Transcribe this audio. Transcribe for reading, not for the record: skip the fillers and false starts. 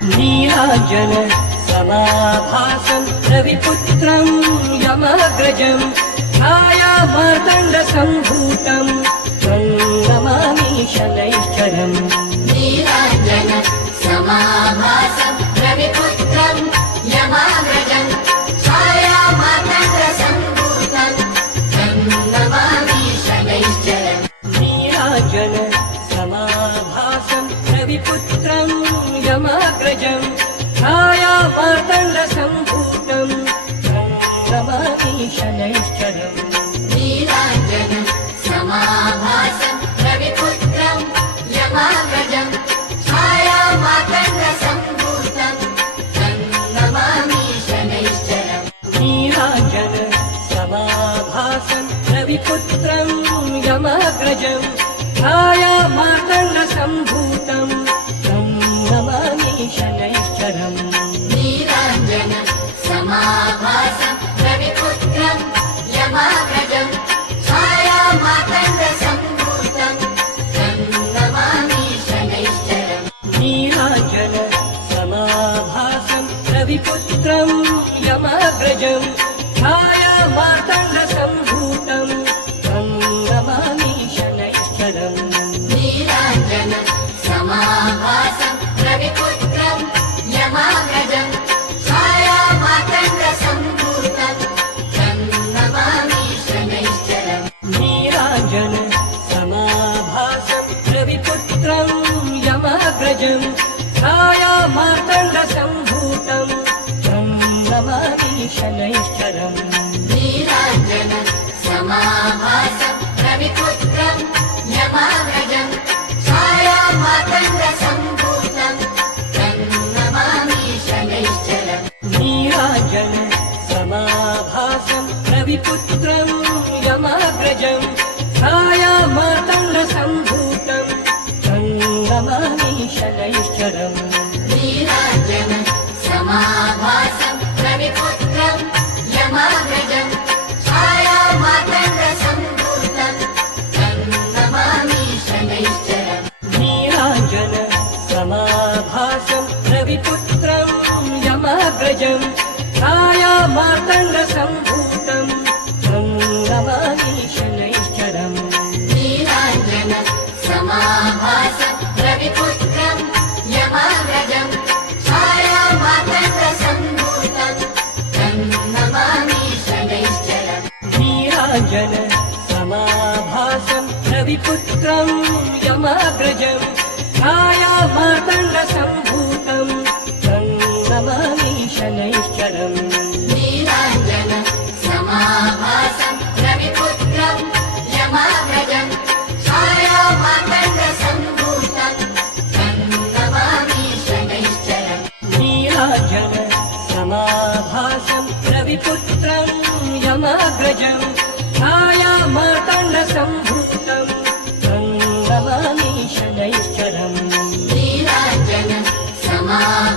नीलाञ्जन समाभासं रविपुत्रं यमाग्रजं छायामार्तण्डसम्भूतं तं नमामि शनैश्चरम्। नीलाञ्जन समाभासं रविपुत्रं यमाग्रजं छायामार्तण्डसम्भूतं तं नमामि शनैश्चरम्। नीलाञ्जन समाभासं रविपुत्रं यमाग्रजं छायामार्तण्डसम्भूतं तं नमामि शनैश्चरम्। नीलाञ्जन समाभासं रविपुत्रं यमाग्रजं छायामार्तण्डसम्भूतं तं नमामि शनैश्चरम्। नीलाञ्जन समाभासं रविपुत्रं यमाग्रजं छायामार्तण्डसम्भूतं तं नमामि शनैश्चरम्। नीलाञ्जन समाभासं रविपुत्रं यमाग्रजं छायामार्तण्डसम्भूतं तं नमामि शनैश्चरम्। नीलाञ्जन समाभासं रविपुत्रं यमाग्रजं छायामार्तण्डसम्भूतं तं नमामि शनैश्चरम्। नीलाञ्जन समाभासं रविपुत्रं यमाग्रजं छायामार्तण्डसम्भूतं तं नमामि शनैश्चरम्। नीलाञ्जन समाभासं रविपुत्रं यमाग्रजं छायामार्तण्डसम्भूतं तं नमामि शनैश्चरम्। नीलाञ्जन समाभासं रविपुत्रं यमाग्रजं छायामार्तण्डसम्भूतं तं नमामि शनैश्चरम्। नीलाञ्जन समाभासं रविपुत्रं यमाग्रजं छायामार्तण्डसम्भूतं तं नमामि शनैश्चरम्। नीलाञ्जन समाभासं रविपुत्रं यमाग्रजं छायामार्तण्डसम्भूतं तं नमामि शनैश्चरम्। नीलाञ्जन समाभासं रविपुत्रं यमाग्रजं छायामार्तण्डसम्भूतं तं नमामि शनैश्चरम्। नीलाञ्जन समाभासं रविपुत्रं यमाग्रजं छायामार्तण्डसम्भूतं तं नमामि शनैश्चरम्। नीलाञ्जन समाभासं रविपुत्रं यमाग्रजं छायामार्तण्डसम्भूतं तं नमामि शनैश्चरम्। नीलाञ्जन समाभासं रविपुत्रं यमाग्रजं छायामार्तण्डसम्भूतं तं नमामि शनैश्चरम्। नीलाञ्जन समाभासं रविपुत्रं यमाग्रजं छायामार्तण्डसम्भूतं तं नमामि शनैश्चरम्। नीलाञ्जन समाभासं